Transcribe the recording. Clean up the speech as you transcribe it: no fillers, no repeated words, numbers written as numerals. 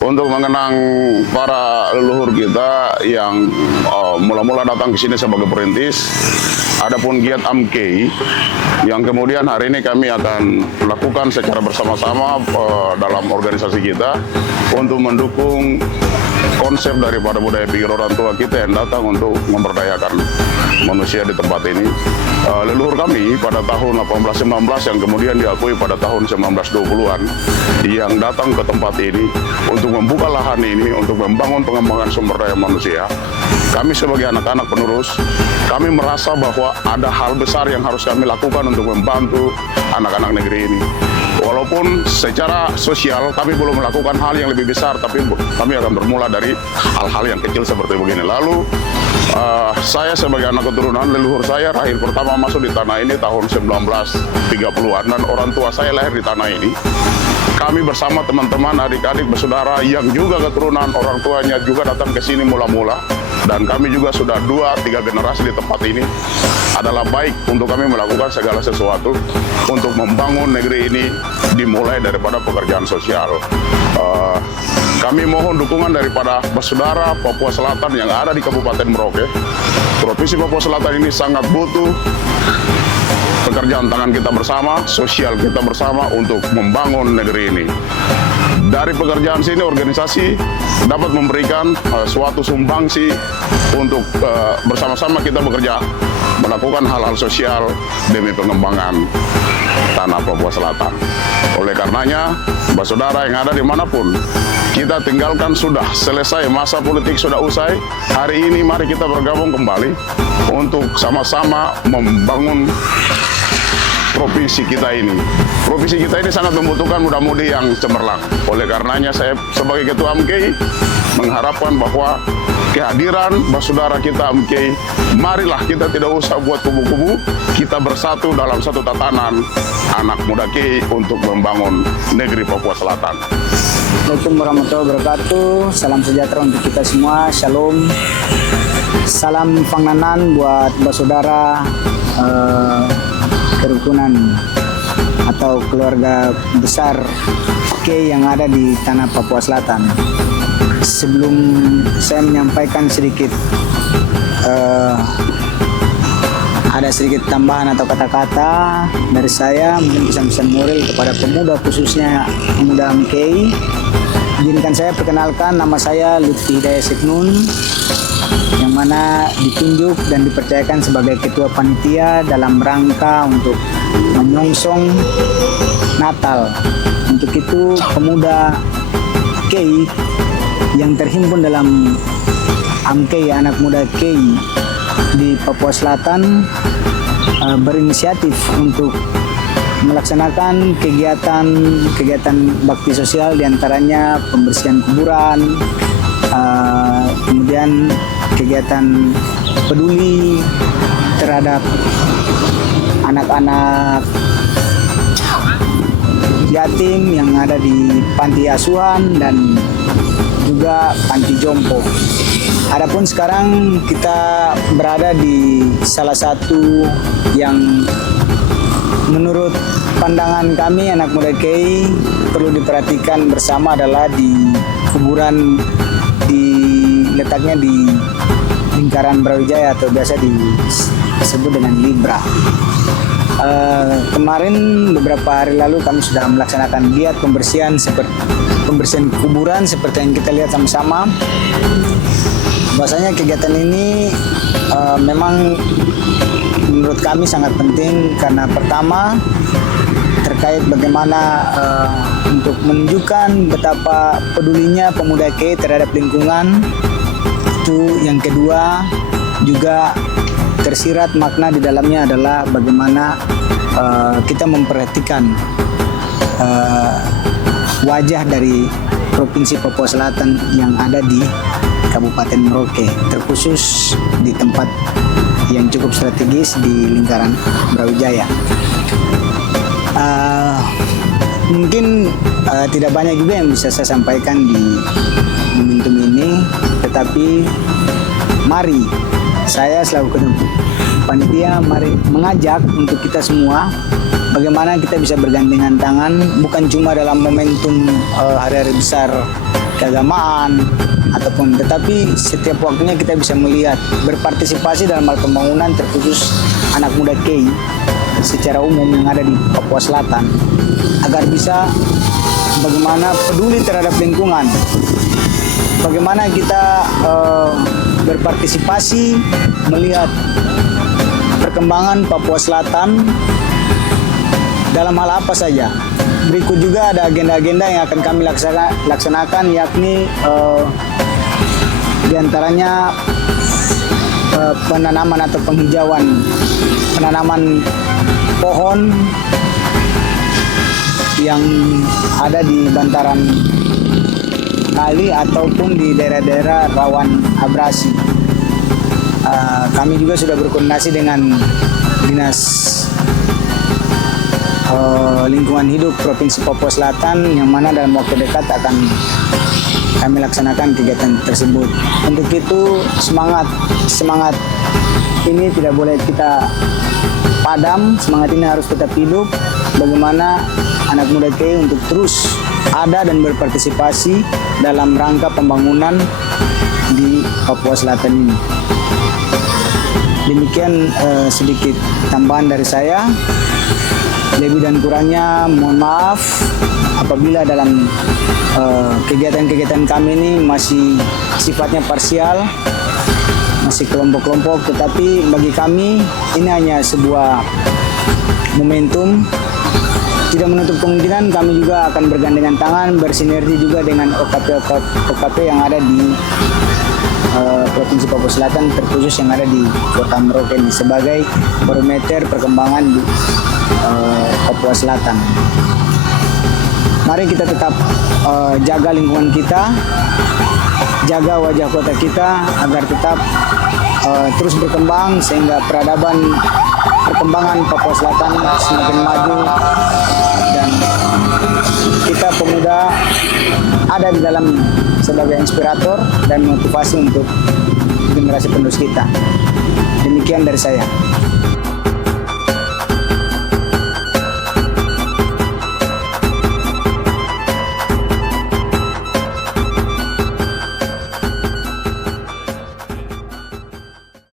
Untuk mengenang para leluhur kita yang mula-mula datang ke sini sebagai perintis, adapun giat AMKEI yang kemudian hari ini kami akan lakukan secara bersama-sama dalam organisasi kita untuk mendukung konsep daripada budaya pikir orang tua kita yang datang untuk memberdayakan manusia di tempat ini. Leluhur kami pada tahun 1819 yang kemudian diakui pada tahun 1920-an yang datang ke tempat ini untuk membuka lahan ini, untuk membangun pengembangan sumber daya manusia. Kami sebagai anak-anak penerus, kami merasa bahwa ada hal besar yang harus kami lakukan untuk membantu anak-anak negeri ini. Walaupun secara sosial kami belum melakukan hal yang lebih besar, tapi kami akan bermula dari hal-hal yang kecil seperti begini. Lalu saya sebagai anak keturunan, leluhur saya lahir pertama masuk di tanah ini tahun 1930-an dan orang tua saya lahir di tanah ini. Kami bersama teman-teman, adik-adik, bersaudara yang juga keturunan orang tuanya juga datang ke sini mula-mula. Dan kami juga sudah 2-3 generasi di tempat ini. Adalah baik untuk kami melakukan segala sesuatu untuk membangun negeri ini dimulai daripada pekerjaan sosial. Kami mohon dukungan daripada bersaudara Papua Selatan yang ada di Kabupaten Merauke. Provinsi Papua Selatan ini sangat butuh pekerjaan tangan kita bersama, sosial kita bersama untuk membangun negeri ini. Dari pekerjaan sini, organisasi dapat memberikan suatu sumbangsi untuk bersama-sama kita bekerja, melakukan hal-hal sosial demi pengembangan tanah Papua Selatan. Oleh karenanya, saudara yang ada dimanapun, kita tinggalkan sudah selesai, masa politik sudah usai. Hari ini mari kita bergabung kembali untuk sama-sama membangun provinsi kita ini. Provinsi kita ini sangat membutuhkan muda-mudi yang cemerlang. Oleh karenanya saya sebagai Ketua AMKEI mengharapkan bahwa kehadiran saudara kita AMKEI, marilah kita tidak usah buat kubu-kubu, kita bersatu dalam satu tatanan anak muda KEI untuk membangun negeri Papua Selatan. Assalamualaikum warahmatullahi wabarakatuh. Salam sejahtera untuk kita semua. Shalom. Salam Pangnanan buat saudara kerukunan atau keluarga besar KEI yang ada di tanah Papua Selatan. Sebelum saya menyampaikan sedikit ada sedikit tambahan atau kata-kata dari saya, mungkin pesan-pesan moral kepada pemuda, khususnya pemuda AMKEI. Izinkan saya perkenalkan, nama saya Lutfi Hidayat Seknun, yang mana ditunjuk dan dipercayakan sebagai Ketua Panitia dalam rangka untuk menyongsong Natal. Untuk itu, pemuda KEI yang terhimpun dalam AMKEI, anak muda KEI di Papua Selatan, berinisiatif untuk melaksanakan kegiatan bakti sosial, diantaranya pembersihan kuburan, kemudian kegiatan peduli terhadap anak-anak yatim yang ada di panti asuhan dan juga panti jompo. Adapun sekarang kita berada di salah satu yang menurut pandangan kami anak muda KEI perlu diperhatikan bersama adalah di kuburan letaknya di lingkaran Brawijaya atau biasa disebut dengan Libra. Kemarin beberapa hari lalu kami sudah melaksanakan giat pembersihan kuburan seperti yang kita lihat sama-sama. Bahwasanya kegiatan ini memang menurut kami sangat penting karena pertama terkait bagaimana untuk menunjukkan betapa pedulinya pemuda KEI terhadap lingkungan. Itu yang kedua, juga tersirat makna di dalamnya adalah bagaimana kita memperhatikan wajah dari Provinsi Papua Selatan yang ada di Kabupaten Merauke, terkhusus di tempat yang cukup strategis di lingkaran Brawijaya. Mungkin tidak banyak juga yang bisa saya sampaikan di momentum ini, tetapi mari saya selaku ketua panitia mari mengajak untuk kita semua bagaimana kita bisa bergandengan tangan, bukan cuma dalam momentum hari-hari besar keagamaan ataupun, tetapi setiap waktunya kita bisa melihat berpartisipasi dalam hal pembangunan, terkhusus anak muda KEI secara umum yang ada di Papua Selatan, agar bisa bagaimana peduli terhadap lingkungan, bagaimana kita berpartisipasi melihat perkembangan Papua Selatan dalam hal apa saja. Berikut juga ada agenda-agenda yang akan kami laksanakan, yakni diantaranya penanaman atau penghijauan, penanaman pohon yang ada di bantaran kali ataupun di daerah-daerah rawan abrasi. Kami juga sudah berkoordinasi dengan Dinas Lingkungan Hidup Provinsi Papua Selatan, yang mana dalam waktu dekat akan kami laksanakan kegiatan tersebut. Untuk itu semangat ini tidak boleh kita padam, semangat ini harus tetap hidup. Bagaimana anak muda KEI untuk terus ada dan berpartisipasi dalam rangka pembangunan di Papua Selatan ini. Demikian sedikit tambahan dari saya. Lebih dan kurangnya mohon maaf apabila dalam kegiatan-kegiatan kami ini masih sifatnya parsial, masih kelompok-kelompok, tetapi bagi kami ini hanya sebuah momentum. Tidak menutup kemungkinan kami juga akan bergandengan tangan, bersinergi juga dengan OKP yang ada di Provinsi Papua Selatan, terkhusus yang ada di Kota Merauke ini sebagai barometer perkembangan di Papua Selatan. Mari kita tetap jaga lingkungan kita, jaga wajah kota kita agar tetap terus berkembang, sehingga perkembangan Papua Selatan semakin maju, dan kita pemuda ada di dalam sebagai inspirator dan motivasi untuk generasi penerus kita. Demikian dari saya.